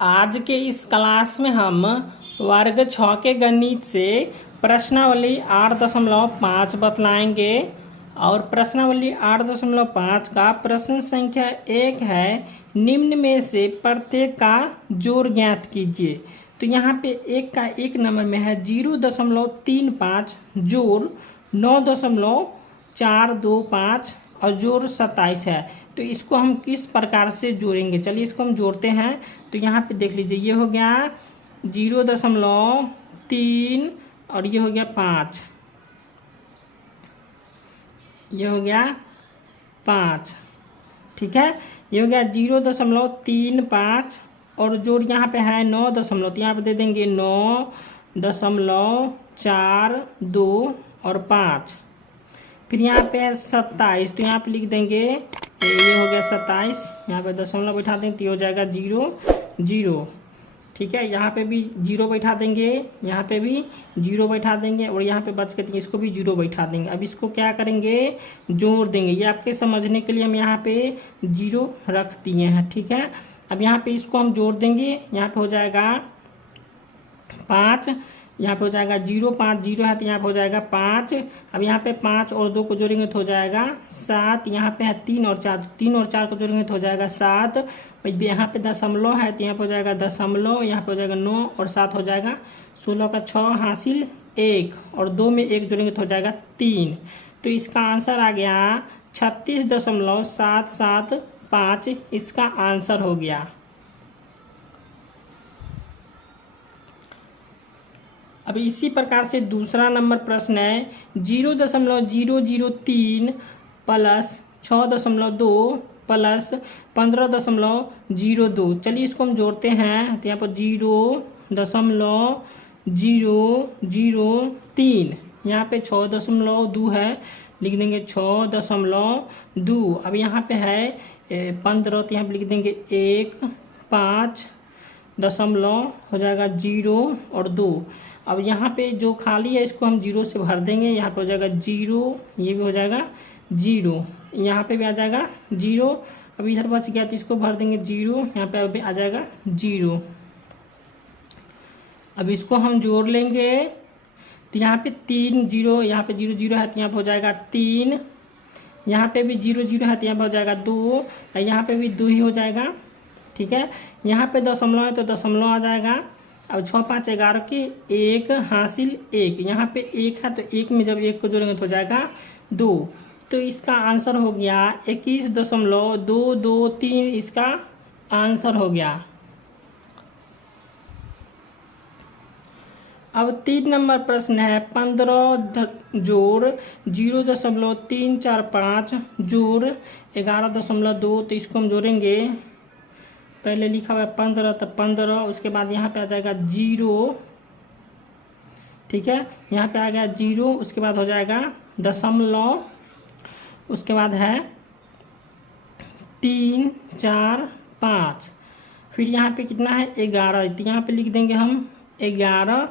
आज के इस क्लास में हम वर्ग 6 के गणित से प्रश्नावली 8.5 बतलाएंगे और प्रश्नावली 8.5 का प्रश्न संख्या 1 है। निम्न में से प्रत्येक का जोड़ ज्ञात कीजिए। तो यहाँ पे एक का एक नंबर में है 0.35 जोड़ 9.425 और जोड़ 27 है। तो इसको हम किस प्रकार से जोड़ेंगे, चलिए इसको हम जोड़ते हैं। तो यहाँ पे देख लीजिए, ये हो गया 0.3 और ये हो गया 5, ये हो गया 5, ठीक है। ये हो गया 0.35 और जोड़ यहाँ पे है 9 दशमलव, तो यहाँ पे दे देंगे 9.42 और 5। फिर यहाँ पे है 27, तो यहाँ पे लिख देंगे ये हो गया 27, यहाँ पे दशमलव बैठा देंगे तो ये हो जाएगा 0 0, ठीक है। यहाँ पे भी 0 बैठा देंगे, यहाँ पे भी 0 बैठा देंगे और यहाँ पे बच के इसको भी 0 बैठा देंगे। अब इसको क्या करेंगे, जोड़ देंगे। ये आपके समझने के लिए हम यहाँ पे 0 रख दिए हैं, ठीक है। अब यहाँ पे इसको हम जोड़ देंगे, यहाँ पे हो जाएगा 5, यहाँ पे हो जाएगा 0 5 0 है तो यहाँ पे हो जाएगा 5। अब यहाँ पे 5 और 2 को जोड़ेंगे तो हो जाएगा 7। यहाँ पे है 3 और 4, 3 और 4 को जोड़ेंगे तो हो जाएगा 7। यहाँ पे दशमलव है तो यहाँ पे हो जाएगा दशमलव, यहाँ पे हो जाएगा 9 और 7 हो जाएगा 16 का 6 हासिल 1 और 2 में 1 जोड़ेंगे तो हो जाएगा 3। तो इसका आंसर आ गया 36.775, इसका आंसर हो गया। अब इसी प्रकार से दूसरा नंबर प्रश्न है 0.003 प्लस 6.2 प्लस 15.02। चलिए इसको हम जोड़ते हैं। तो यहाँ पर 0.003, यहाँ पे 6.2 है, लिख देंगे 6.2। अब यहाँ पे है 15, तो यहाँ पे लिख देंगे 1 5 दशमलव हो जाएगा 0 और 2। अब यहाँ पे जो खाली है इसको हम 0 से भर देंगे, यहाँ पे हो जाएगा 0, ये भी हो जाएगा 0, यहाँ पे भी आ जाएगा 0। अब इधर बच गया तो इसको भर देंगे 0, यहाँ पे अभी आ जाएगा 0। अब इसको हम जोड़ लेंगे तो यहाँ पे 3 0, यहाँ पे 0 0 है तो यहाँ पे हो जाएगा 3, यहाँ पे भी 0 0 है तो यहाँ पे हो जाएगा 2, यहाँ पे भी 2 ही हो जाएगा, ठीक है। यहाँ पे दशमलव है तो दशमलव आ जाएगा। अब 6 5 11 के 1 हासिल 1, यहाँ पे 1 है तो 1 में जब 1 को जोड़ेंगे तो हो जाएगा 2। तो इसका आंसर हो गया 21.223, इसका आंसर हो गया। अब 3 नंबर प्रश्न है 15 जोड़ 0.345 जोड़ 11.2। तो इसको हम जोड़ेंगे, पहले लिखा हुआ है 15 तो 15, उसके बाद यहाँ पे आ जाएगा 0, ठीक है। यहाँ पे आ गया 0, उसके बाद हो जाएगा दशमलव, उसके बाद है 3 4 5, फिर यहाँ पे कितना है 11, तो यहाँ पे लिख देंगे हम 11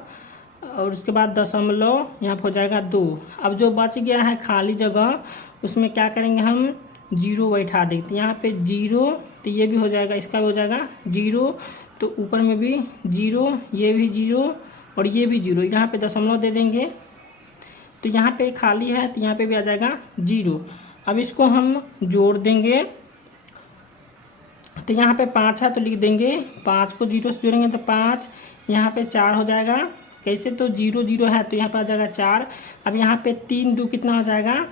और उसके बाद दशमलव, यहाँ पे हो जाएगा 2। अब जो बच गया है खाली जगह उसमें क्या करेंगे, हम 0 बैठा देंगे। तो यहाँ पे 0, तो ये भी हो जाएगा, इसका भी हो जाएगा 0, तो ऊपर में भी 0, ये भी 0 और ये भी 0, यहाँ पे दशमलव दे देंगे। तो यहाँ पे खाली है तो यहाँ पे भी आ जाएगा 0। अब इसको हम जोड़ देंगे, तो यहाँ पे 5 है तो लिख देंगे 5 को 0 से जोड़ेंगे तो 5, यहाँ पे 4 हो जाएगा। कैसे, तो 0 0 है तो यहाँ पे आ जाएगा 4। अब यहाँ पे 3 2 कितना हो जाएगा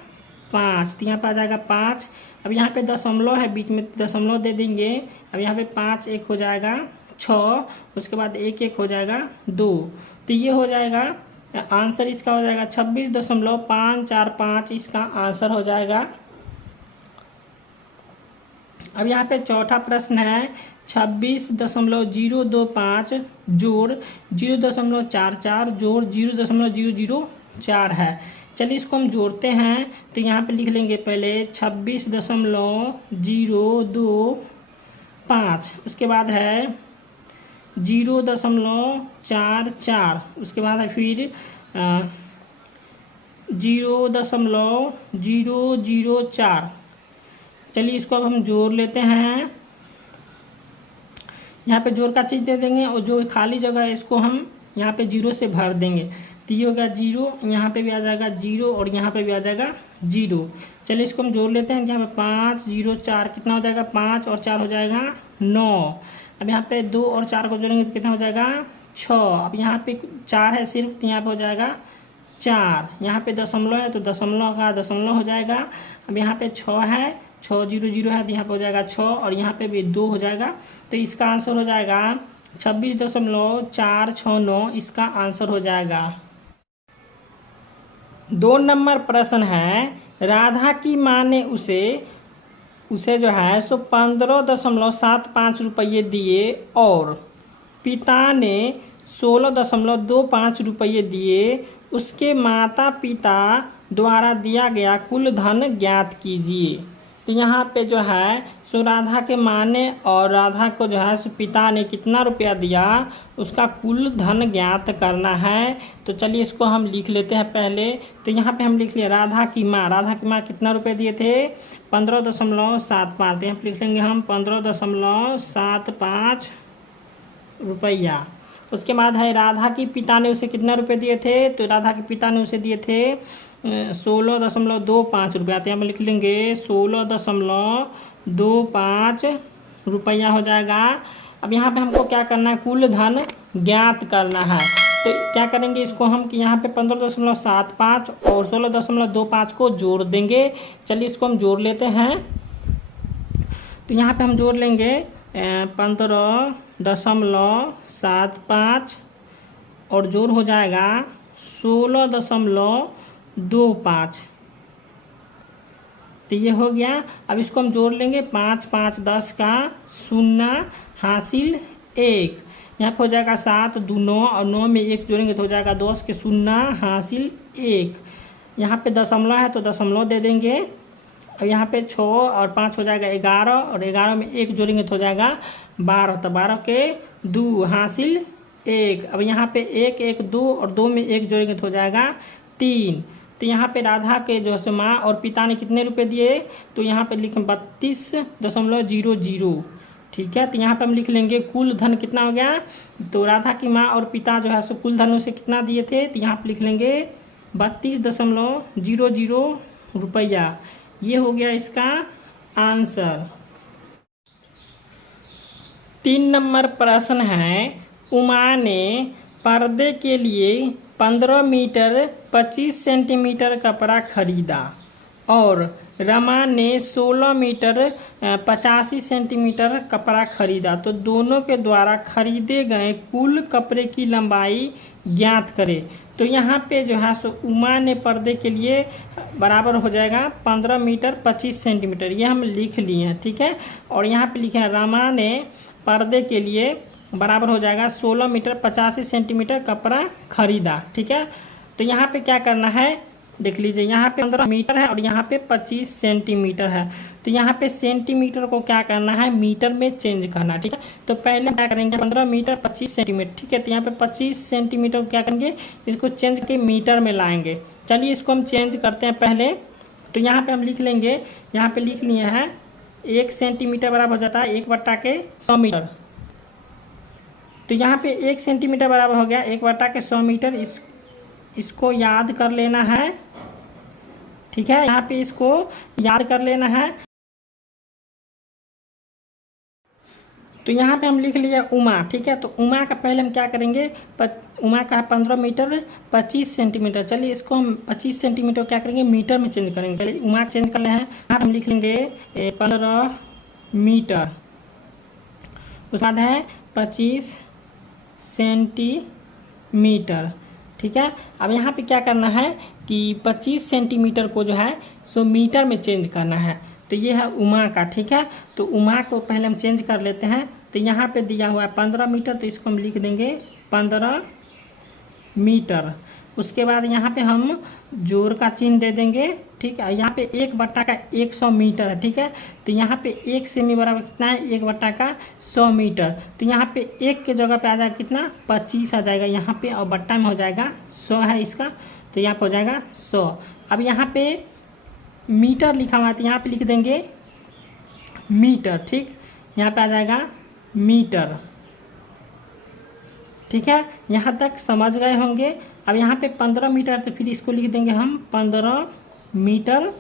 5, तो यहाँ पे आ जाएगा 5। अब यहाँ पे दशमलव है, बीच में दशमलव दे देंगे। अब यहाँ पे 5 1 हो जाएगा 6, उसके बाद 1 1 हो जाएगा 2। तो ये हो जाएगा आंसर, इसका हो जाएगा 26.545, इसका आंसर हो जाएगा। अब यहाँ पे चौथा प्रश्न है 26.025 जोड़ 0.44 जोड़ 0.004 है। चलिए इसको हम जोड़ते हैं। तो यहाँ पे लिख लेंगे पहले 26.025, उसके बाद है 0.44, उसके बाद है फिर 0.004। चलिए इसको अब हम जोड़ लेते हैं। यहाँ पे जोड़ का चीज़ दे देंगे और जो खाली जगह है इसको हम यहाँ पे 0 से भर देंगे। तो ये हो गया 0, यहाँ पे भी आ जाएगा 0 और यहाँ पे भी आ जाएगा 0। चलिए इसको हम जोड़ लेते हैं। यहाँ पे 5 0 4 कितना हो जाएगा, 5 और 4 हो जाएगा 9। अब यहाँ पे 2 और 4 को जोड़ेंगे तो कितना हो जाएगा 6। अब यहाँ पे 4 है सिर्फ, तो यहाँ पे हो जाएगा 4। यहाँ पे दशमलव है तो दशमलव का दशमलव हो जाएगा। अब यहाँ पे 6 है, 6 0 0 है तो यहाँ पे हो जाएगा 6 और यहाँ पे भी 2 हो जाएगा। तो इसका आंसर हो जाएगा 26.469, इसका आंसर हो जाएगा। 2 नंबर प्रश्न है, राधा की माँ ने उसे जो है सो 15.75 रुपये दिए और पिता ने 16.25 रुपये दिए। उसके माता पिता द्वारा दिया गया कुल धन ज्ञात कीजिए। तो यहाँ पे जो है सो राधा के माँ ने और राधा को जो है सो पिता ने कितना रुपया दिया, उसका कुल धन ज्ञात करना है। तो चलिए इसको हम लिख लेते हैं पहले। तो यहाँ पे हम लिख लिया राधा की माँ कितना रुपये दिए थे, 15.75। यहाँ पे लिख लेंगे हम 15.75 रुपया। उसके बाद है राधा की पिता ने उसे कितना रुपए दिए थे, तो राधा के पिता ने उसे दिए थे 16.25 रुपया। तो यहाँ पे लिख लेंगे 16.25 रुपया हो जाएगा। अब यहाँ पे हमको क्या करना है, कुल धन ज्ञात करना है। तो क्या करेंगे इसको हम कि यहाँ पे 15.75 और 16.25 को जोड़ देंगे। चलिए इसको हम जोड़ लेते हैं। तो यहाँ पे हम जोड़ लेंगे 15.75 और जोड़ हो जाएगा 16.25। तो ये हो गया। अब इसको हम जोड़ लेंगे 5 5 10 का 0 हासिल 1। यहाँ पे हो जाएगा 7 2 9 और 9 में 1 जोड़ेंगे तो हो जाएगा 10 के 0 हासिल 1। यहाँ पे दशमलव है तो दशमलव दे देंगे। अब यहाँ पे 6 और 5 हो जाएगा 11 और 11 में 1 जोड़ेंगे तो हो जाएगा 12। तो 12 के 2 हासिल 1। अब यहाँ पे 1 1 2 और 2 में 1 जोड़ेंगे तो हो जाएगा 3। तो यहाँ पे राधा के जो है माँ और पिता ने कितने रुपए दिए, तो यहाँ पे लिखें 32.00। ठीक है। तो यहाँ पे हम लिख लेंगे कुल धन कितना हो गया, तो राधा की माँ और पिता जो है सो कुल धन उसे कितना दिए थे, तो यहाँ पे लिख लेंगे 32.00 रुपया। ये हो गया इसका आंसर। 3 नंबर प्रश्न है, उमा ने पर्दे के लिए 15 मीटर 25 सेंटीमीटर कपड़ा खरीदा और रमा ने 16 मीटर 85 सेंटीमीटर कपड़ा खरीदा। तो दोनों के द्वारा खरीदे गए कुल कपड़े की लंबाई ज्ञात करें। तो यहाँ पे जो है सो उमा ने पर्दे के लिए बराबर हो जाएगा 15 मीटर 25 सेंटीमीटर, ये हम लिख लिए हैं। ठीक है। और यहाँ पे लिखे हैं रमा ने पर्दे के लिए बराबर हो जाएगा 16 मीटर 85 सेंटीमीटर कपड़ा खरीदा। ठीक है। तो यहाँ पे क्या करना है, देख लीजिए यहाँ पे 15 मीटर है और यहाँ पे 25 सेंटीमीटर है। तो यहाँ पे सेंटीमीटर को क्या करना है, मीटर में चेंज करना है। ठीक है। तो पहले क्या करेंगे 15 मीटर 25 सेंटीमीटर। ठीक है। तो यहाँ पे 25 सेंटीमीटर को क्या करेंगे, इसको चेंज करके मीटर में लाएंगे। चलिए इसको हम चेंज करते हैं पहले। तो यहाँ पे हम लिख लेंगे, यहाँ पे लिख लिए हैं 1 सेंटीमीटर बराबर हो जाता है 1/100 मीटर। तो यहाँ पे 1 सेंटीमीटर बराबर हो गया 1/100 मीटर। इसको याद कर लेना है। ठीक है। यहाँ पे इसको याद कर लेना है। तो यहाँ पे हम लिख लिया उमा। ठीक है। तो उमा का पहले हम क्या करेंगे, उमा का है 15 मीटर 25 सेंटीमीटर। चलिए इसको हम 25 सेंटीमीटर क्या करेंगे, मीटर में चेंज करेंगे। पहले उमा चेंज कर रहे हैं। यहाँ हम लिख लेंगे 15 मीटर, उसके बाद है 25 सेंटीमीटर। ठीक है। अब यहाँ पे क्या करना है कि 25 सेंटीमीटर को जो है सो मीटर में चेंज करना है। तो ये है उमा का। ठीक है। तो उमा को पहले हम चेंज कर लेते हैं। तो यहाँ पे दिया हुआ है 15 मीटर, तो इसको हम लिख देंगे 15 मीटर। उसके बाद यहाँ पे हम जोड़ का चिन्ह दे देंगे। ठीक है। यहाँ पे 1/100 मीटर है। ठीक है। तो यहाँ पे 1 सेमी बराबर कितना है, 1/100 मीटर। तो यहाँ पे 1 के जगह पे आ जाएगा कितना, 25 आ जाएगा यहाँ पे, और बट्टा में हो जाएगा 100 है इसका। तो यहाँ पे हो जाएगा 100। अब यहाँ पे मीटर लिखा हुआ है तो यहाँ पे लिख देंगे मीटर। ठीक। यहाँ पे आ जाएगा मीटर। ठीक है, यहाँ तक समझ गए होंगे। अब यहाँ पे 15 मीटर, तो फिर इसको लिख देंगे हम 15 मीटर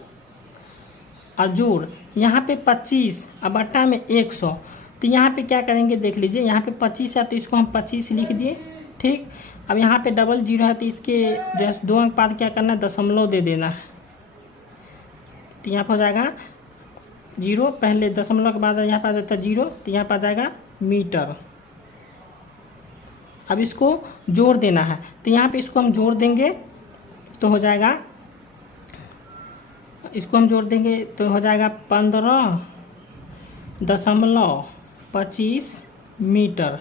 और जोड़ यहाँ पे 25 और बट्टा में 100। तो यहाँ पे क्या करेंगे देख लीजिए, यहाँ पे 25 है तो इसको हम 25 लिख दिए। ठीक, अब यहाँ पे डबल जीरो है तो इसके जस्ट 2 अंक बाद क्या करना है, दशमलव दे देना है। तो यहाँ पर हो जाएगा जीरो, पहले दशमलव के बाद यहाँ पर आ जाता है जीरो, तो यहाँ पर आ जाएगा मीटर। अब इसको जोड़ देना है, तो यहाँ पे इसको हम जोड़ देंगे तो हो जाएगा, इसको हम जोड़ देंगे तो हो जाएगा 15.25 मीटर।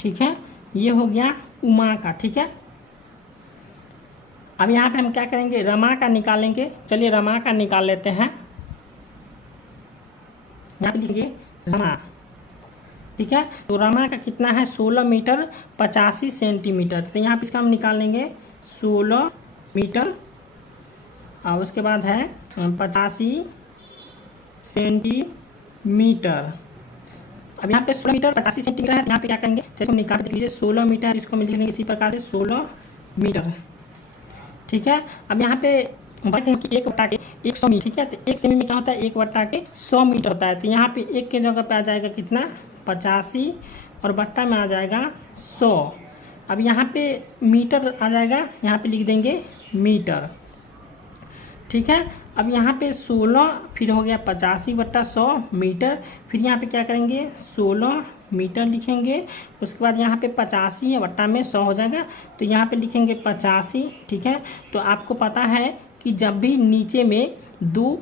ठीक है, ये हो गया उमा का। ठीक है, अब यहाँ पे हम क्या करेंगे, रमा का निकालेंगे। चलिए रमा का निकाल लेते हैं। यहाँ पे लिखेंगे रमा। ठीक है, तो रमा का कितना है, 16 मीटर 85 सेंटीमीटर। तो यहाँ पे इसका हम निकाल लेंगे 16 मीटर और उसके बाद है 85 सेंटीमीटर। अब यहाँ पे 16 मीटर 85 सेंटीमीटर है, यहाँ पे क्या करेंगे, चलिए हम निकाल देख लीजिए 16 मीटर, इसको हम लिख लेंगे इसी प्रकार से 16 मीटर। ठीक है, अब यहाँ पे बताते हैं कि 1/100 मीटर। ठीक है, तो 1 सेमी में क्या होता है, 1/100 मीटर होता है। तो यहाँ पे 1 के जगह पे आ जाएगा कितना, 85 और बट्टा में आ जाएगा 100। अब यहाँ पे मीटर आ जाएगा, यहाँ पे लिख देंगे मीटर। ठीक है, अब यहाँ पे 16 फिर हो गया 85/100 मीटर। फिर यहाँ पे क्या करेंगे, 16 मीटर लिखेंगे। उसके बाद यहाँ पे 85 है, बट्टा में 100 हो जाएगा, तो यहाँ पे लिखेंगे 85। ठीक है, तो आपको पता है कि जब भी नीचे में 2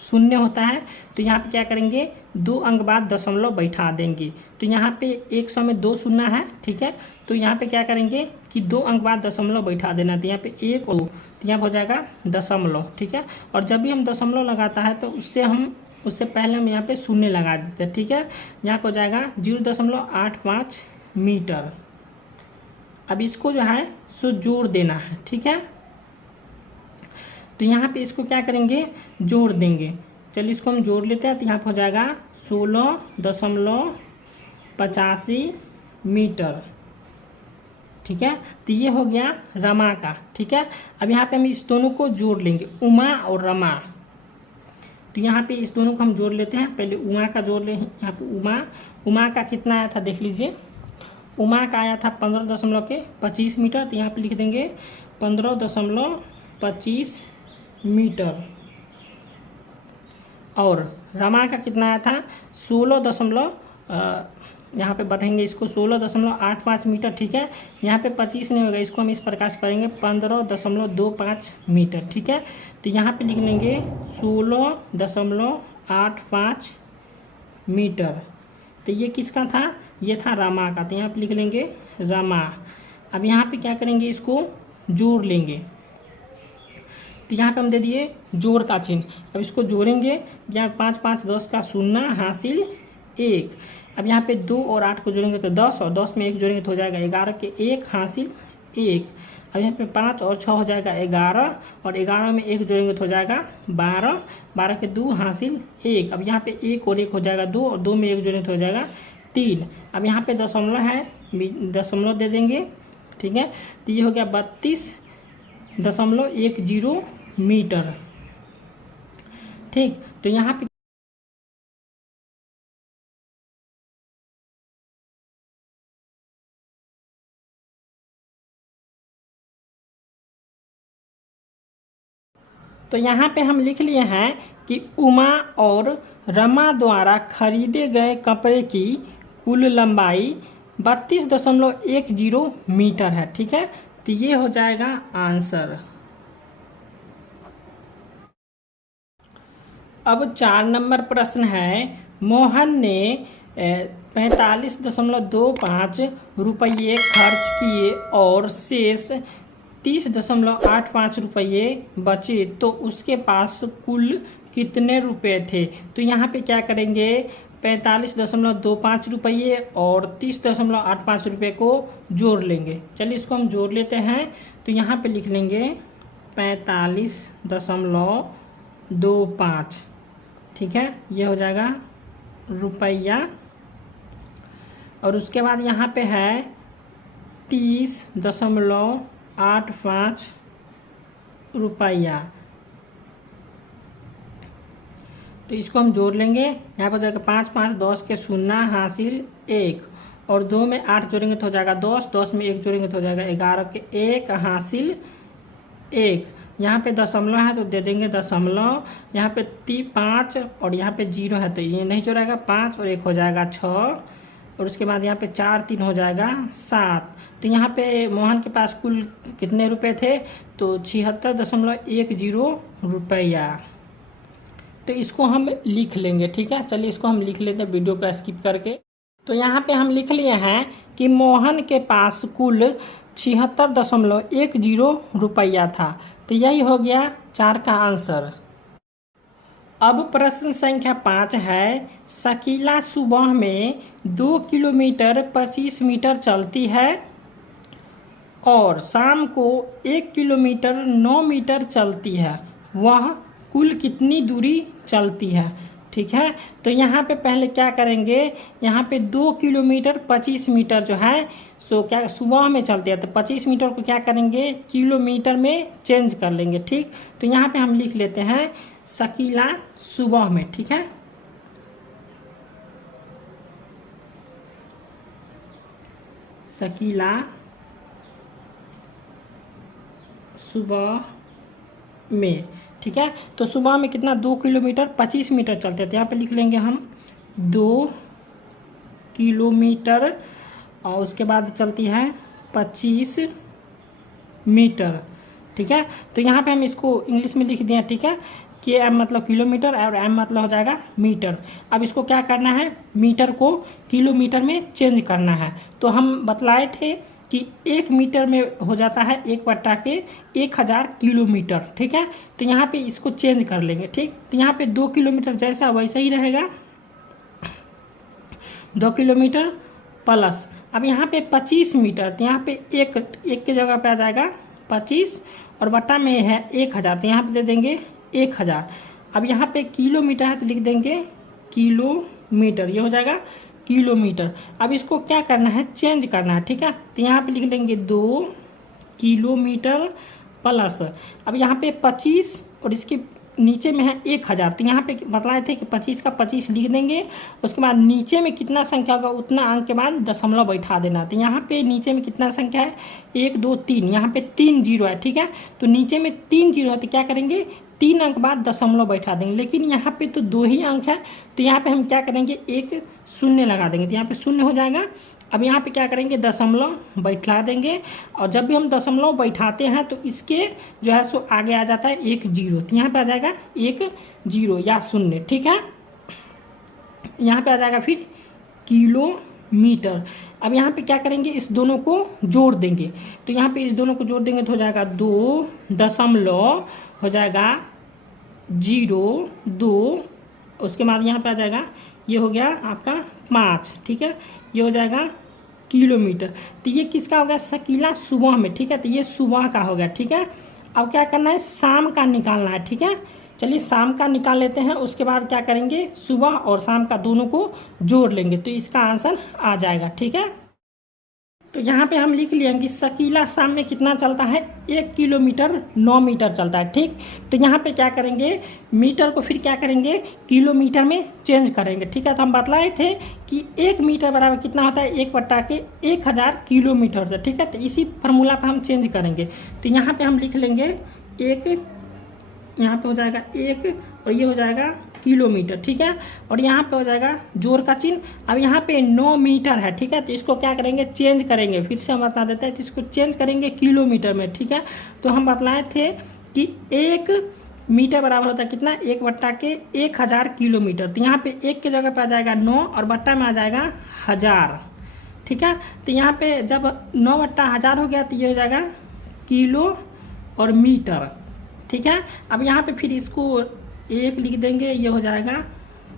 शून्य होता है तो यहाँ पे क्या करेंगे, 2 अंक बाद दशमलव बैठा देंगे। तो यहाँ पे 100 में 2 शून्य है। ठीक है, तो यहाँ पे क्या करेंगे कि 2 अंक बाद दशमलव बैठा देना। तो यहाँ पे 1 और 2, तो यहाँ हो जाएगा दशमलव। ठीक है, और जब भी हम दशमलव लगाता है तो उससे पहले हम यहाँ पे शून्य लगा देते हैं। ठीक है, यहाँ पे हो जाएगा 0.85 मीटर। अब इसको जो है सो जोड़ देना है। ठीक है, तो यहाँ पे इसको क्या करेंगे, जोड़ देंगे। चलिए इसको हम जोड़ लेते हैं, तो यहाँ पे हो जाएगा 16.85 मीटर। ठीक है, तो ये हो गया रमा का। ठीक है, अब यहाँ पे हम इस दोनों को जोड़ लेंगे, उमा और रमा। तो यहाँ पे इस दोनों को हम जोड़ लेते हैं। पहले उमा का जोड़ ले, यहाँ पे उमा का कितना आया था देख लीजिए। उमा का आया था 15.25 मीटर। तो यहाँ पे लिख देंगे 15.25 मीटर। और रमा का कितना आया था, 16 यहाँ पे बढ़ेंगे इसको 16.85 मीटर। ठीक है, यहाँ पे 25 नहीं होगा, इसको हम इस प्रकार से करेंगे 15.25 मीटर। ठीक है, तो यहाँ पे लिख लेंगे 16.85 मीटर। तो ये किसका था, ये था रमा का। तो यहाँ पे लिख लेंगे रमा। अब यहाँ पे क्या करेंगे, इसको जोड़ लेंगे। तो यहाँ पे हम दे दिए जोड़ का चिन्ह। अब इसको जोड़ेंगे, यहाँ 5 5 10 का 0 हासिल 1। अब यहाँ पे 2 और 8 को जोड़ेंगे तो 10, और 10 में 1 जोड़ेंगे तो हो जाएगा 11 के 1 हासिल 1। अब यहाँ पे 5 और 6 हो जाएगा 11, और 11 में 1 जोड़ेंगे तो हो जाएगा 12, 12 के 2 हासिल 1। अब यहाँ पे 1 और 1 हो जाएगा 2, और 2 में 1 जोड़ेंगे तो हो जाएगा 3। अब यहाँ पे दशमलव है, दशमलव दे देंगे। ठीक है, तो ये हो गया 32.10 मीटर। ठीक, तो यहाँ पे तो यहाँ पे हम लिख लिए हैं कि उमा और रमा द्वारा खरीदे गए कपड़े की कुल लंबाई 32.10 मीटर है। ठीक है, तो ये हो जाएगा आंसर। अब 4 नंबर प्रश्न है, मोहन ने 45.25 रुपये खर्च किए और शेष 30.85 रुपये बचे, तो उसके पास कुल कितने रुपए थे। तो यहाँ पे क्या करेंगे, 45.25 रुपये और 30.85 रुपये को जोड़ लेंगे। चलिए इसको हम जोड़ लेते हैं। तो यहाँ पे लिख लेंगे 45.25। ठीक है, ये हो जाएगा रुपया। और उसके बाद यहाँ पे है 30.85 रुपया। तो इसको हम जोड़ लेंगे। यहाँ पर जाएगा 5 5 10 के 0 हासिल 1 और 2 में 8 जोड़ेंगे तो हो जाएगा 10, 10 में 1 जोड़ेंगे तो हो जाएगा 11 के 1 हासिल 1। यहाँ पे दशमलव है तो दे देंगे दशमलव। यहाँ पे 5 और यहाँ पे 0 है तो ये नहीं जोड़ेगा, 5 और 1 हो जाएगा 6 और उसके बाद यहाँ पे 4 3 हो जाएगा 7। तो यहाँ पे मोहन के पास कुल कितने रुपए थे, तो 76.10 रुपया। तो इसको हम लिख लेंगे, ठीक है। चलिए इसको हम लिख लेते हैं वीडियो को स्किप करके। तो यहाँ पे हम लिख लिए हैं कि मोहन के पास कुल 76.10 रुपया था। तो यही हो गया 4 का आंसर। अब प्रश्न संख्या 5 है, शकीला सुबह में 2 किलोमीटर 25 मीटर चलती है और शाम को 1 किलोमीटर 9 मीटर चलती है, वह कुल कितनी दूरी चलती है, ठीक है। तो यहाँ पे पहले क्या करेंगे, यहाँ पे 2 किलोमीटर 25 मीटर जो है सो क्या सुबह में चलते हैं, तो 25 मीटर को क्या करेंगे किलोमीटर में चेंज कर लेंगे, ठीक। तो यहाँ पे हम लिख लेते हैं शकीला सुबह में, ठीक है। शकीला सुबह में, ठीक है। तो सुबह में कितना 2 किलोमीटर 25 मीटर चलते हैं, तो यहाँ पे लिख लेंगे हम 2 किलोमीटर और उसके बाद चलती है 25 मीटर, ठीक है। तो यहाँ पे हम इसको इंग्लिश में लिख दिए, ठीक है, कि एम मतलब किलोमीटर और एम मतलब हो जाएगा मीटर। अब इसको क्या करना है, मीटर को किलोमीटर में चेंज करना है। तो हम बतलाए थे कि 1 मीटर में हो जाता है 1/1000 किलोमीटर, ठीक है। तो यहाँ पे इसको चेंज कर लेंगे, ठीक। तो यहाँ पे 2 किलोमीटर जैसा वैसा ही रहेगा, 2 किलोमीटर प्लस अब यहाँ पे 25 मीटर, तो यहाँ पे एक के जगह पे आ जाएगा 25 और बट्टा में है 1000, तो यहाँ पे दे देंगे 1000। अब यहाँ पे किलोमीटर है तो लिख देंगे किलोमीटर, ये हो जाएगा किलोमीटर। अब इसको क्या करना है, चेंज करना है, ठीक है। तो यहाँ पे लिख लेंगे 2 किलोमीटर प्लस अब यहाँ पे 25 और इसके नीचे में है 1000, तो यहाँ पे बतलाए थे कि 25 का 25 लिख देंगे। उसके बाद नीचे में कितना संख्या होगा उतना अंक के बाद दशमलव बैठा देना। तो यहाँ पे नीचे में कितना संख्या है 1 2 3, यहाँ पे 3 जीरो है, ठीक है। तो नीचे में 3 जीरो है तो क्या करेंगे 3 अंक बाद दशमलव बैठा देंगे, लेकिन यहाँ पे तो 2 ही अंक है तो यहाँ पे हम क्या करेंगे 1 शून्य लगा देंगे, तो यहाँ पे शून्य हो जाएगा। अब यहाँ पे क्या करेंगे दशमलव बैठा देंगे और जब भी हम दशमलव बैठाते हैं तो इसके जो है सो आगे आ जाता है 1 जीरो, तो यहाँ पे आ जाएगा 1 जीरो या शून्य, ठीक है। यहाँ पे आ जाएगा फिर किलोमीटर। अब यहाँ पे क्या करेंगे इस दोनों को जोड़ देंगे, तो यहाँ पे इस दोनों को जोड़ देंगे तो हो जाएगा 2 दशमलव हो जाएगा 02, उसके बाद यहाँ पे आ जाएगा ये हो गया आपका 5, ठीक है, ये हो जाएगा किलोमीटर। तो ये किसका हो गया शकीला सुबह में, ठीक है। तो ये सुबह का हो गया, ठीक है। अब क्या करना है शाम का निकालना है, ठीक है। चलिए शाम का निकाल लेते हैं, उसके बाद क्या करेंगे सुबह और शाम का दोनों को जोड़ लेंगे तो इसका आंसर आ जाएगा, ठीक है। तो यहाँ पे हम लिख लिए कि शकीला शाम में कितना चलता है 1 किलोमीटर 9 मीटर चलता है, ठीक। तो यहाँ पे क्या करेंगे मीटर को फिर क्या करेंगे किलोमीटर में चेंज करेंगे, ठीक है। तो हम बतलाए थे कि 1 मीटर बराबर कितना होता है 1/1000 किलोमीटर से, ठीक है। तो इसी फार्मूला पर हम चेंज करेंगे। तो यहाँ पे हम लिख लेंगे 1, यहाँ पे हो जाएगा 1 और ये हो जाएगा किलोमीटर, ठीक है। और यहाँ पे हो जाएगा जोड़ का चिन्ह। अब यहाँ पे 9 मीटर है, ठीक है। तो इसको क्या करेंगे चेंज करेंगे, फिर से हम बता देते हैं, तो इसको चेंज करेंगे किलोमीटर में, ठीक है। तो हम बतलाए थे कि 1 मीटर बराबर होता है कितना 1/1000 किलोमीटर। तो यहाँ पे 1 के जगह पे आ जाएगा 9 और बट्टा में आ जाएगा 1000, ठीक है। तो यहाँ पे जब 9/1000 हो गया तो ये हो जाएगा किलो और मीटर, ठीक है। अब यहाँ पे फिर इसको 1 लिख देंगे, ये हो जाएगा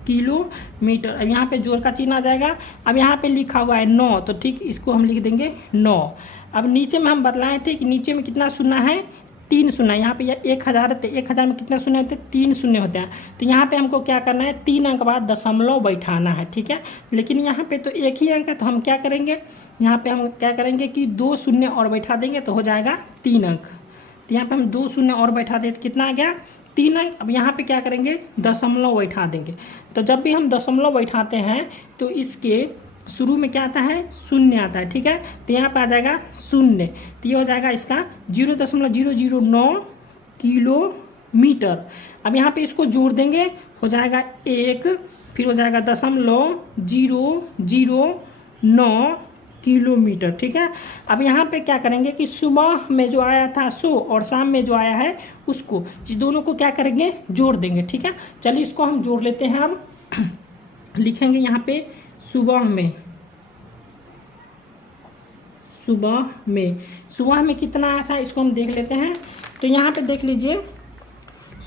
किलोमीटर। अब यहाँ पे जोड़ का चिन्ह आ जाएगा। अब यहाँ पे लिखा हुआ है 9, तो ठीक इसको हम लिख देंगे 9। अब नीचे में हम बतलाए थे कि नीचे में कितना शून्य है 3 शून्य, यहाँ पे 1000 है तो 1000 में कितने शून्य होते हैं, 3 शून्य होते हैं। तो यहाँ पे हमको क्या करना है, 3 अंक बाद दशमलव बैठाना है, ठीक है। लेकिन यहाँ पे तो एक ही अंक है, तो हम क्या करेंगे, यहाँ पे हम क्या करेंगे कि 2 शून्य और बैठा देंगे तो हो जाएगा 3 अंक। तो यहाँ पे हम 2 शून्य और बैठा दें तो कितना आ गया, 3 अंक। अब यहाँ पे क्या करेंगे, दशमलव बैठा देंगे। तो जब भी हम दशमलव बैठाते हैं तो इसके शुरू में क्या आता है, शून्य आता है, ठीक है। तो यहाँ पे आ जाएगा शून्य, तो ये हो जाएगा इसका 0.009 किलोमीटर। अब यहाँ पे इसको जोड़ देंगे, हो जाएगा 1, फिर हो जाएगा 0.009 किलोमीटर, ठीक है। अब यहाँ पे क्या करेंगे कि सुबह में जो आया था 100 और शाम में जो आया है उसको, इस दोनों को क्या करेंगे, जोड़ देंगे, ठीक है। चलिए इसको हम जोड़ लेते हैं। अब लिखेंगे यहाँ पे सुबह में कितना आया था, इसको हम देख लेते हैं। तो यहाँ पे देख लीजिए,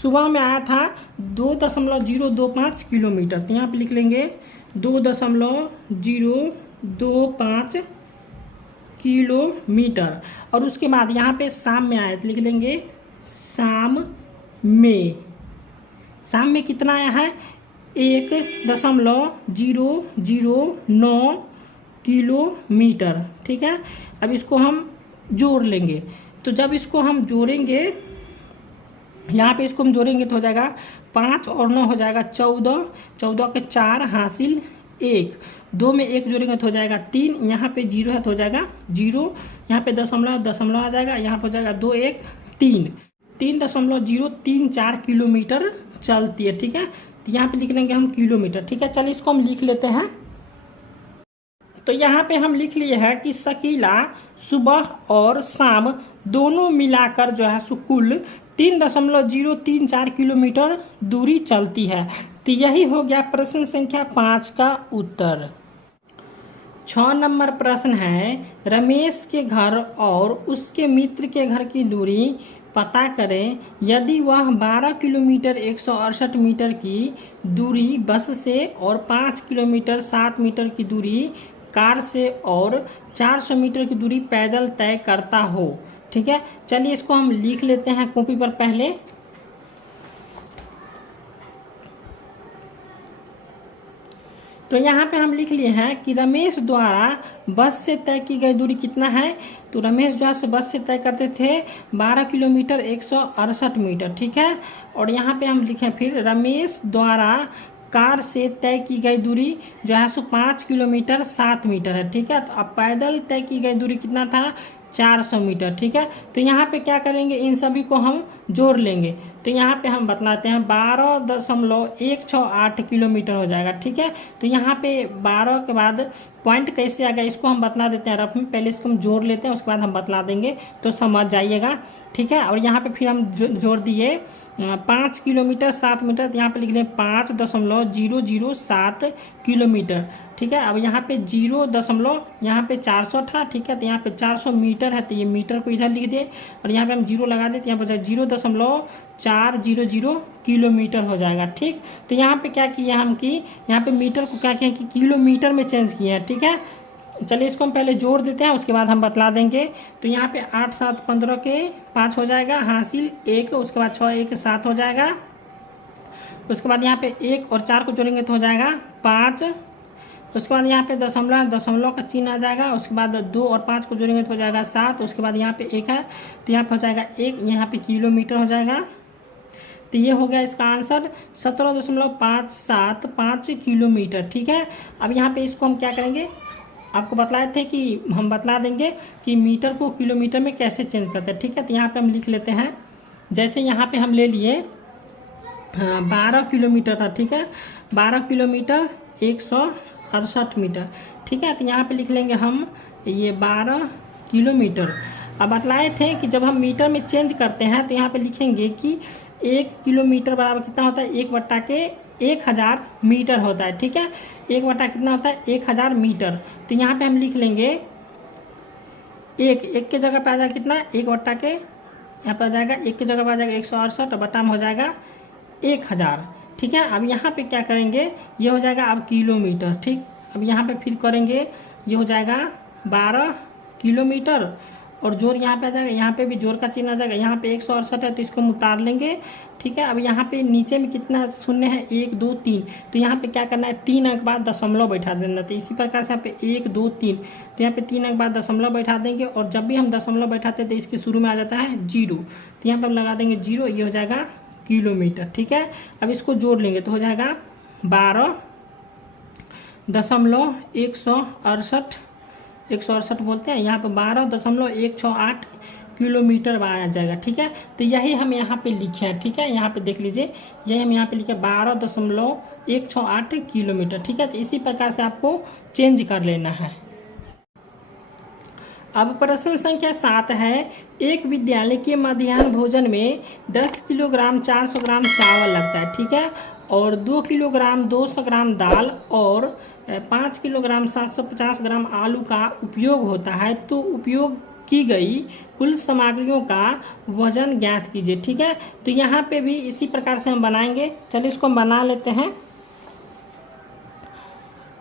सुबह में आया था 2.025 किलोमीटर। तो यहाँ पे लिख लेंगे 2.025 किलोमीटर। और उसके बाद यहाँ पे शाम में आया तो लिख लेंगे शाम में कितना आया है, 1.009 किलोमीटर, ठीक है। अब इसको हम जोड़ लेंगे। तो जब इसको हम जोड़ेंगे, यहाँ पे इसको हम जोड़ेंगे तो हो जाएगा 5 और 9 हो जाएगा 14, 14 के 4 हासिल 1, 2 में 1 जोड़ेंगे तो हो जाएगा 3, यहाँ पे 0 है तो हो जाएगा 0, यहाँ पे दशमलव आ जाएगा, यहाँ पे हो जाएगा 2 1 3, 3.034 किलोमीटर चलती है, ठीक है। तो यहाँ पे लिख लेंगे हम किलोमीटर, ठीक है। चलिए इसको हम लिख लेते हैं। तो यहाँ पे हम लिख लिए हैं कि शकीला सुबह और शाम दोनों मिलाकर जो है सो कुल 3.034 किलोमीटर दूरी चलती है। तो यही हो गया प्रश्न संख्या 5 का उत्तर। 6 नंबर प्रश्न है, रमेश के घर और उसके मित्र के घर की दूरी पता करें। यदि वह 12 किलोमीटर 168 मीटर की दूरी बस से और 5 किलोमीटर 7 मीटर की दूरी कार से और 400 मीटर की दूरी पैदल तय करता हो, ठीक है। चलिए इसको हम लिख लेते हैं कॉपी पर पहले। तो यहाँ पे हम लिख लिए हैं कि रमेश द्वारा बस से तय की गई दूरी कितना है। तो रमेश जो है बस से तय करते थे 12 किलोमीटर 168 मीटर, ठीक है। और यहाँ पे हम लिखें फिर रमेश द्वारा कार से तय की गई दूरी जो है 5 किलोमीटर 7 मीटर है, ठीक है। तो अब पैदल तय की गई दूरी कितना था, 400 मीटर, ठीक है। तो यहाँ पे क्या करेंगे, इन सभी को हम जोड़ लेंगे। तो यहाँ पे हम बतलाते हैं 12.168 किलोमीटर हो जाएगा, ठीक है। तो यहाँ पे 12 के बाद पॉइंट कैसे आ गया इसको हम बतला देते हैं रफ में। पहले इसको हम जोड़ लेते हैं, उसके बाद हम बतला देंगे तो समझ जाइएगा, ठीक है। और यहाँ पे फिर हम जोड़ दिए 5 किलोमीटर 7 मीटर, तो यहाँ पे लिख लें 5.007 किलोमीटर, ठीक है। अब यहाँ पे 0. यहाँ पे 400 था, ठीक है। तो यहाँ पे 400 मीटर है, तो ये मीटर को इधर लिख दे और यहाँ पे हम 0 लगा देते, यहाँ पे 0.400 किलोमीटर हो जाएगा, ठीक। तो यहाँ पे क्या किया हम कि यहाँ पे मीटर को क्या किया कि किलोमीटर में चेंज किया है, ठीक है। चलिए इसको हम पहले जोड़ देते हैं, उसके बाद हम बतला देंगे। तो यहाँ पे 8 7 15 के 5 हो जाएगा हासिल 1, उसके बाद 6 1 7 हो जाएगा। उसके बाद यहाँ पे 1 और 4 को जोड़ेंगे तो हो जाएगा 5। उसके बाद यहाँ पे दशमलव का चिन्ह आ जाएगा। उसके बाद 2 और 5 को जोड़ेंगे तो हो जाएगा 7। उसके बाद यहाँ पे 1 है तो यहाँ पे हो जाएगा 1, यहाँ पे किलोमीटर हो जाएगा। तो ये हो गया इसका आंसर 17.575 किलोमीटर, ठीक है। अब यहाँ पे इसको हम क्या करेंगे, आपको बतलाए थे कि हम बतला देंगे कि मीटर को किलोमीटर में कैसे चेंज करते हैं, ठीक है। तो यहाँ पे हम लिख लेते हैं, जैसे यहाँ पे हम ले लिए 12 किलोमीटर था, ठीक है। 12 किलोमीटर 168 मीटर, ठीक है। तो यहाँ पे लिख लेंगे हम ये 12 किलोमीटर। अब बतलाए थे कि जब हम मीटर में चेंज करते हैं तो यहाँ पे लिखेंगे कि 1 किलोमीटर बराबर कितना होता है, 1/1000 मीटर होता है, ठीक है। 1 कितना होता है, 1000 मीटर। तो यहाँ पे हम लिख लेंगे एक के जगह पे आ जाएगा कितना, 1/के यहाँ पे आ जाएगा 1 की जगह पे आ जाएगा 168 और बटा में हो जाएगा 1000, ठीक है। अब यहाँ पे क्या करेंगे, ये हो जाएगा अब किलोमीटर, ठीक। अब यहाँ पे फिर करेंगे, ये हो जाएगा 12 किलोमीटर और जोड़ यहाँ पे आ जाएगा, यहाँ पे भी जोड़ का चिन्ह आ जाएगा। यहाँ पे 168 है तो इसको हम उतार लेंगे, ठीक है। अब यहाँ पे नीचे में कितना शून्य है, 1 2 3, तो यहाँ पे क्या करना है, 3 अंक बाद दशमलव बैठा देना। तो इसी प्रकार से यहाँ पे 1 2 3, तो यहाँ पे 3 अंक बाद दशमलव बैठा देंगे। और जब भी हम दशमलव बैठाते हैं तो इसके शुरू में आ जाता है 0, तो यहाँ पर हम लगा देंगे 0, ये हो जाएगा किलोमीटर, ठीक है। अब इसको जोड़ लेंगे तो हो जाएगा 12.168 बोलते हैं, यहाँ पे 12.168 किलोमीटर आ जाएगा, ठीक है। तो यही हम यहाँ पे लिखे हैं, ठीक है। यहाँ पे देख लीजिए, यही हम यहाँ पे लिखे 12.168 किलोमीटर, ठीक है। तो इसी प्रकार से आपको चेंज कर लेना है। अब प्रश्न संख्या 7 है, एक विद्यालय के मध्याह्न भोजन में 10 किलोग्राम 400 ग्राम चावल लगता है, ठीक है, और 2 किलोग्राम 200 ग्राम दाल और 5 किलोग्राम 750 ग्राम आलू का उपयोग होता है। तो उपयोग की गई कुल सामग्रियों का वजन ज्ञात कीजिए, ठीक है। तो यहाँ पे भी इसी प्रकार से हम बनाएंगे। चलिए इसको हम बना लेते हैं।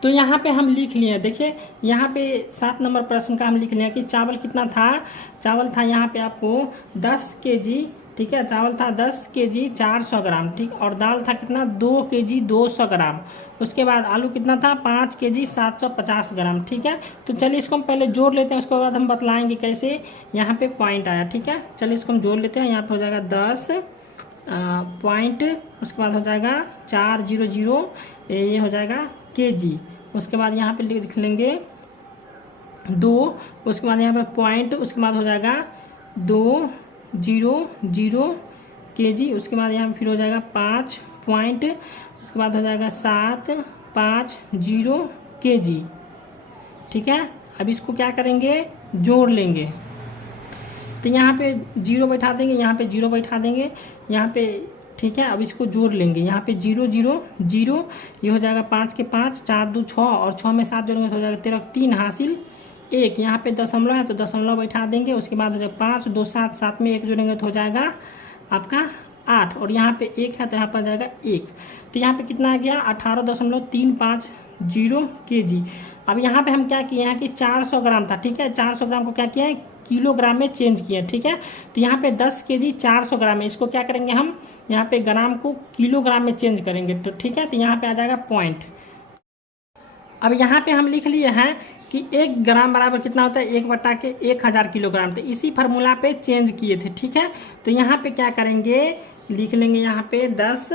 तो यहाँ पे हम लिख लिए, देखिए यहाँ पे 7 नंबर प्रश्न का हम लिख लिया कि चावल कितना था। चावल था यहाँ पे आपको 10 केजी, ठीक है। चावल था 10 केजी 400 ग्राम, ठीक। और दाल था कितना, 2 केजी 200 ग्राम। उसके बाद आलू कितना था, 5 केजी 750 ग्राम, ठीक है। तो चलिए इसको हम पहले जोड़ लेते हैं, उसके बाद हम बतलाएंगे कैसे यहाँ पे पॉइंट आया, ठीक है। चलिए इसको हम जोड़ लेते हैं। यहाँ पे हो जाएगा 10 पॉइंट, उसके बाद हो जाएगा 400, ये हो जाएगा केजी। उसके बाद यहाँ पे लिख लेंगे 2, उसके बाद यहाँ पे पॉइंट, उसके बाद हो जाएगा 200 केजी। उसके बाद यहाँ पे फिर हो जाएगा 5 पॉइंट, उसके बाद हो जाएगा 750 केजी, ठीक है। अब इसको क्या करेंगे, जोड़ लेंगे। तो यहाँ पे 0 बैठा देंगे, यहाँ पे 0 बैठा देंगे, यहाँ पे, ठीक है। अब इसको जोड़ लेंगे, यहाँ पे 0 0 0, ये हो जाएगा 5 के 5, 4 2 6, और 6 में 7 जोड़ेंगे तो हो जाएगा 13, 3 हासिल 1। यहाँ पे दशमलव है तो दशमलव बैठा देंगे। उसके बाद हो जाएगा 5 2 7, 7 में 1 जोड़ेंगे तो हो जाएगा आपका 8, और यहाँ पे 1 है तो यहाँ पर जाएगा 1। तो यहाँ पे कितना आ गया, 18.350 केजी। अब यहाँ पे हम क्या किए हैं कि 400 ग्राम था, ठीक है। 400 ग्राम को क्या किया है, किलोग्राम में चेंज किया, ठीक है। तो यहाँ पे 10 केजी 400 ग्राम है, इसको क्या करेंगे हम, यहाँ पे ग्राम को किलोग्राम में चेंज करेंगे, तो ठीक है। तो यहाँ पे आ जाएगा पॉइंट। अब यहाँ पे हम लिख लिए हैं कि 1 ग्राम बराबर कितना होता है, 1/1000 किलोग्राम। तो इसी फार्मूला पे चेंज किए थे, ठीक है। तो यहाँ पे क्या करेंगे, लिख लेंगे यहाँ पे 10,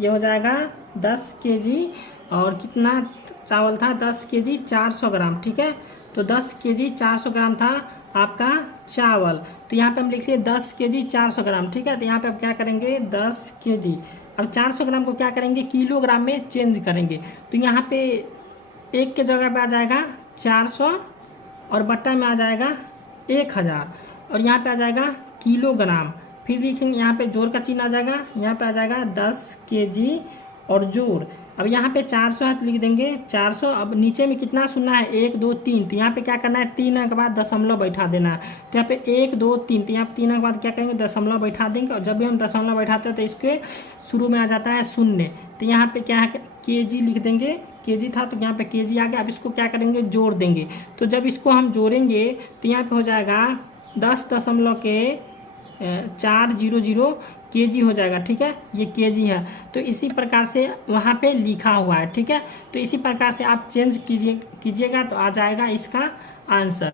ये हो जाएगा 10 केजी, और कितना चावल था, 10 केजी 400 ग्राम, ठीक है। तो 10 केजी 400 ग्राम था आपका चावल। तो यहाँ पे हम लिख लिए 10 केजी 400 ग्राम, ठीक है। तो यहाँ पे अब क्या करेंगे, 10 केजी, अब 400 ग्राम को क्या करेंगे, किलोग्राम में चेंज करेंगे। तो यहाँ पे 1 के जगह पे आ जाएगा 400, और बट्टा में आ जाएगा 1000, और यहाँ पे आ जाएगा किलोग्राम। फिर लिखेंगे, यहाँ पे जोड़ का चिन्ह आ जाएगा, यहाँ पे आ जाएगा 10 केजी और जोड़। अब यहाँ पे 400 है तो लिख देंगे 400। अब नीचे में कितना सुनना है, 1 2 3, तो यहाँ पे क्या करना है, 3 अंक के बाद दशमलव बैठा देना है। तो यहाँ पे 1 2 3, तो यहाँ पे 3 अंक के बाद क्या करेंगे, दशमलव बैठा देंगे। और जब भी हम दशमलव बैठाते हैं तो इसके शुरू में आ जाता है 0। तो यहाँ पे क्या है, केजी लिख देंगे, केजी था तो यहाँ पे केजी आ गया। अब इसको क्या करेंगे, जोड़ देंगे। तो जब इसको हम जोड़ेंगे तो यहाँ पे हो जाएगा 10.400 केजी हो जाएगा, ठीक है। ये केजी है, तो इसी प्रकार से वहाँ पे लिखा हुआ है, ठीक है। तो इसी प्रकार से आप चेंज कीजिएगा तो आ जाएगा इसका आंसर।